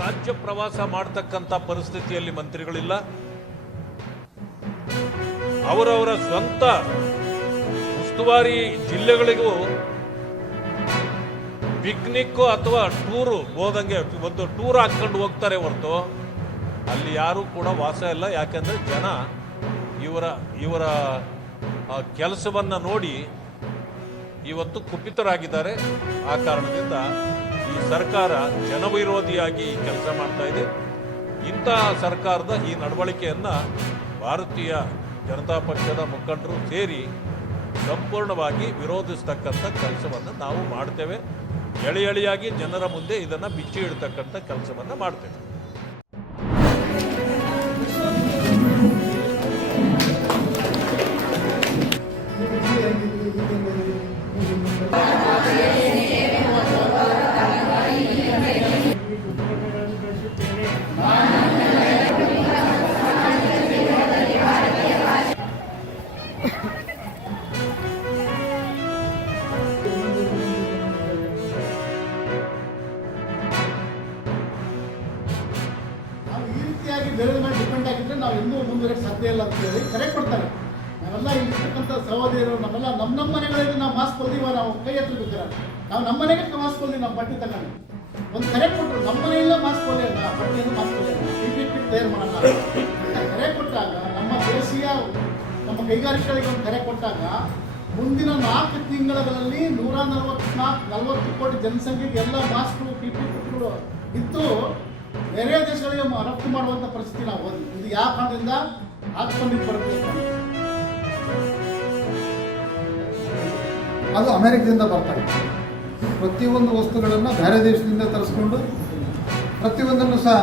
ರಾಜ್ಯ ಪ್ರವಾಸ ಮಾಡತಕ್ಕಂಥ ಪರಿಸ್ಥಿತಿಯಲ್ಲಿ ಮಂತ್ರಿಗಳಿಲ್ಲ. ಅವರವರ ಸ್ವಂತ ಉಸ್ತುವಾರಿ ಜಿಲ್ಲೆಗಳಿಗೂ ಪಿಕ್ನಿಕ್ ಅಥವಾ ಟೂರು ಹೋದಂಗೆ ಒಂದು ಟೂರ್ ಹಾಕೊಂಡು ಹೋಗ್ತಾರೆ ಹೊರತು ಅಲ್ಲಿ ಯಾರೂ ಕೂಡ ವಾಸ ಇಲ್ಲ. ಯಾಕೆಂದ್ರೆ ಜನ ಇವರ ಕೆಲಸವನ್ನು ನೋಡಿ ಇವತ್ತು ಕುಪಿತರಾಗಿದ್ದಾರೆ. ಆ ಕಾರಣದಿಂದ ಈ ಸರ್ಕಾರ ಜನವಿರೋಧಿಯಾಗಿ ಕೆಲಸ ಮಾಡ್ತಾ ಇದೆ. ಇಂತಹ ಸರ್ಕಾರದ ಈ ನಡವಳಿಕೆಯನ್ನು ಭಾರತೀಯ ಜನತಾ ಪಕ್ಷದ ಮುಖಂಡರು ಸೇರಿ ಸಂಪೂರ್ಣವಾಗಿ ವಿರೋಧಿಸ್ತಕ್ಕಂಥ ಕೆಲಸವನ್ನು ನಾವು ಮಾಡ್ತೇವೆ. ಎಳೆಯಾಗಿ ಜನರ ಮುಂದೆ ಇದನ್ನು ಬಿಚ್ಚಿ ಇಡ್ತಕ್ಕಂಥ ಕೆಲಸವನ್ನು ಮಾಡ್ತೇವೆ. ಬೇರೆ ಮೇಲೆ ಡಿಪೆಂಡ್ ಆಗಿದ್ರೆ ನಾವು ಇನ್ನೂ ಮುಂದುವರೆಗೆ ಸಾಧ್ಯ ಇಲ್ಲ ಅಂತ ಹೇಳಿ ಕರೆ ಕೊಡ್ತಾರೆ. ನಾವೆಲ್ಲ ಇರ್ತಕ್ಕಂಥ ಸಹೋದರಿಯರು ನಮ್ಮೆಲ್ಲ ನಮ್ಮ ಮನೆಗಳಲ್ಲಿ ನಾವು ಮಾಸ್ಕ್ ಹೊಲ್ದೀವ, ನಾವು ಕೈ ಎತ್ತಬೇಕಾರೆ ನಾವು ನಮ್ಮ ಮನೆಗೆ ಮಾಸ್ಕ್ ಹೊಲ್ದಿ, ನಾವು ಬಟ್ಟೆ ತಗೊಂಡು ಒಂದು ಕರೆ ಕೊಟ್ಟರು. ನಮ್ಮ ಮನೆಯಲ್ಲ ಮಾಸ್ಕ್ ಹೊಲಿಯ ಬಟ್ಟೆಯನ್ನು ಮಾಸ್ಕ್ ಹೊಲಿಯ ಕಿಟ್ ತಯಾರು ಮಾಡೋಣ ಕರೆ ಕೊಟ್ಟಾಗ ನಮ್ಮ ದೇಶೀಯ ನಮ್ಮ ಕೈಗಾರಿಕೆಗಳಿಗೆ ಒಂದು ಕರೆ ಕೊಟ್ಟಾಗ ಮುಂದಿನ 4 ತಿಂಗಳಲ್ಲಿ 140 ಕೋಟಿ ಜನಸಂಖ್ಯೆಗೆ ಎಲ್ಲ ಮಾಸ್ಕ್ ಕಿಟ್ಗಳು ಇದ್ದು ಬೇರೆ ದೇಶಗಳಿಗೆ ರಫ್ತು ಮಾಡುವಂಥ ಪರಿಸ್ಥಿತಿ ನಾವು ಹೋದ್ವಿ. ಇದು ಯಾವ ಕಾರಣದಿಂದ ಹಾಕೊಂಡಿದ್ದು ಬರುತ್ತೆ? ಅದು ಅಮೆರಿಕದಿಂದ ಬರ್ತಾರೆ. ಪ್ರತಿಯೊಂದು ವಸ್ತುಗಳನ್ನು ಬೇರೆ ದೇಶದಿಂದ ತರಿಸ್ಕೊಂಡು ಪ್ರತಿಯೊಂದನ್ನು ಸಹ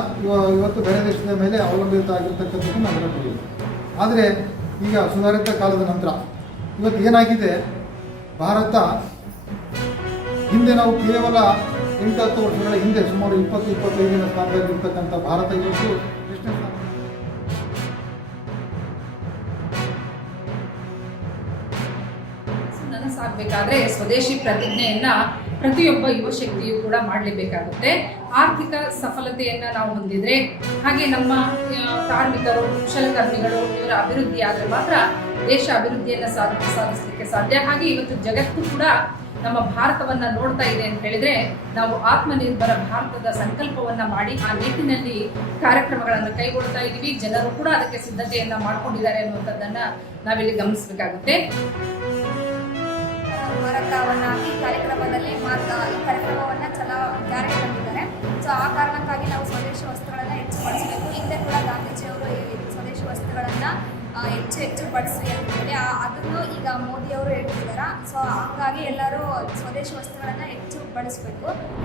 ಇವತ್ತು ಬೇರೆ ದೇಶದ ಮೇಲೆ ಅವಲಂಬಿತ ಆಗಿರ್ತಕ್ಕಂಥದ್ದು ನಾವು ನೋಡ್ತೀವಿ. ಆದರೆ ಈಗ ಸುಧಾರಿತ ಕಾಲದ ನಂತರ ಇವತ್ತು ಏನಾಗಿದೆ, ಭಾರತ ಹಿಂದೆ ನಾವು ಕೇವಲ 8-10 ವರ್ಷಗಳ ಹಿಂದೆ ಸುಮಾರು 20-25ನೇ ಸ್ಥಾನದಲ್ಲಿರ್ತಕ್ಕಂಥ ಭಾರತ ಇವತ್ತು ಎಷ್ಟನೇ ಸ್ಥಾನ? ನನಸಾಗಬೇಕಾದ್ರೆ ಸ್ವದೇಶಿ ಪ್ರತಿಜ್ಞೆಯನ್ನ ಪ್ರತಿಯೊಬ್ಬ ಯುವ ಶಕ್ತಿಯು ಕೂಡ ಮಾಡಲೇಬೇಕಾಗುತ್ತೆ. ಆರ್ಥಿಕ ಸಫಲತೆಯನ್ನ ನಾವು ಹೊಂದಿದ್ರೆ, ಹಾಗೆ ನಮ್ಮ ಕಾರ್ಮಿಕರು, ಕುಶಲಕರ್ಮಿಗಳು ಇವರ ಅಭಿವೃದ್ಧಿ ಆದರೆ ಮಾತ್ರ ದೇಶ ಅಭಿವೃದ್ಧಿಯನ್ನ ಸಾಧಿಸಲಿಕ್ಕೆ ಸಾಧ್ಯ. ಹಾಗೆ ಇವತ್ತು ಜಗತ್ತು ಕೂಡ ನಮ್ಮ ಭಾರತವನ್ನ ನೋಡ್ತಾ ಇದೆ ಅಂತ ಹೇಳಿದ್ರೆ ನಾವು ಆತ್ಮನಿರ್ಭರ ಭಾರತದ ಸಂಕಲ್ಪವನ್ನ ಮಾಡಿ ಆ ನಿಟ್ಟಿನಲ್ಲಿ ಕಾರ್ಯಕ್ರಮಗಳನ್ನು ಕೈಗೊಳ್ತಾ ಇದ್ದೀವಿ. ಜನರು ಕೂಡ ಅದಕ್ಕೆ ಸಿದ್ಧತೆಯನ್ನ ಮಾಡ್ಕೊಂಡಿದ್ದಾರೆ ಅನ್ನುವಂಥದ್ದನ್ನ ನಾವಿಲ್ಲಿ ಗಮನಿಸಬೇಕಾಗುತ್ತೆ. ಈ ಕಾರ್ಯಕ್ರಮದಲ್ಲಿ ಈ ಕಾರ್ಯಕ್ರಮವನ್ನ ಜಾರಿಗೆ ತಂದಿದ್ದಾರೆ. ಸೊ ಆ ಕಾರಣಕ್ಕಾಗಿ ನಾವು ಸ್ವದೇಶಿ ವಸ್ತುಗಳನ್ನ ಹೆಚ್ಚು ಬಳಸಬೇಕು. ಹಿಂದೆ ಕೂಡ ಗಾಂಧೀಜಿಯವರು ಸ್ವದೇಶಿ ವಸ್ತುಗಳನ್ನ ಹೆಚ್ಚು ಬಳಸಿ ಅಂತ ಹೇಳಿ ಅದನ್ನು ಈಗ ಮೋದಿಯವರು ಹೇಳ್ತಿದ್ದಾರೆ. ಸೊ ಹಾಗಾಗಿ ಎಲ್ಲರೂ ಸ್ವದೇಶಿ ವಸ್ತುಗಳನ್ನ ಹೆಚ್ಚು ಬಳಸಬೇಕು.